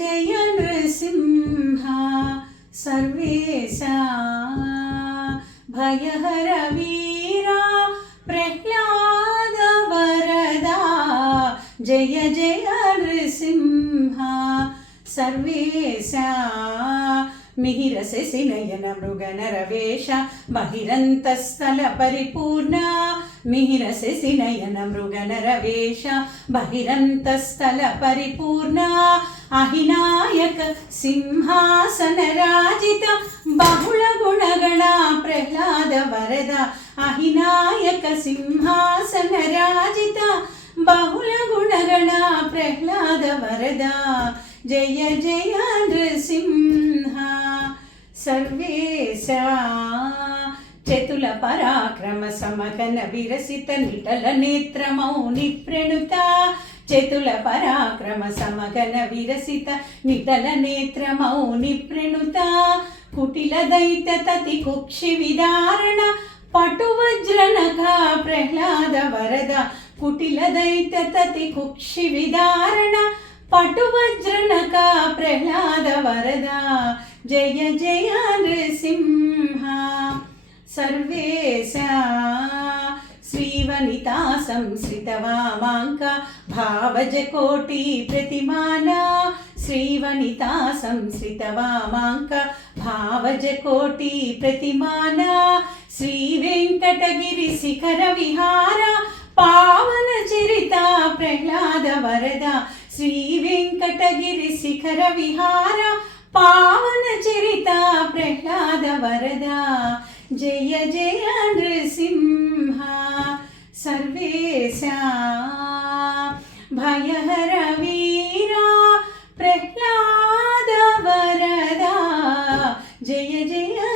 जय नृसिंह सर्वेशा भयहर वीरा प्रह्लाद वरदा जय जय नृसिंह सर्वेशा मिहिर शशि नयन मृग नरवेश बहिरन्तस्थल परिपूर्ण मिहिर शशि नयन मृग नरवेश बहिरन्तस्थल परिपूर्ण अहिनायक सिंहासन राजित बहुल गुणगण प्रह्लाद वरद अहिनायक सिंहासन राजित बहुल गुणगण प्रह्लाद वरद जय जय नृसिंह सर्वेशा चतुल पराक्रम समगन विरसित निटल नेत्र मौनि प्रणुता चतुल पराक्रम समगन विरसित निटल नेत्र मौनि प्रणुता कुटिल दैत्य तति कुक्षि विदारण पटु वज्रनखा प्रह्लाद वरद कुटिल दैत्य तति कुक्षि विदारण पटु वज्रनखा प्रह्लाद वरदा जय जय नृसिंह सर्वेशा श्रीवनिता संश्रित वामांक भावज कोटि प्रतिमाना श्रीवनिता संश्रित वामांक भावज कोटि प्रतिमाना श्री वेंकटगिरि शिखर विहार पावन चरिता प्रह्लाद वरदा श्री वेंकटगिरि शिखर विहार पावन चरिता प्रह्लाद वरदा जय जय नृसिंह सर्वेशा भयहर वीरा प्रह्लाद वरदा जय जय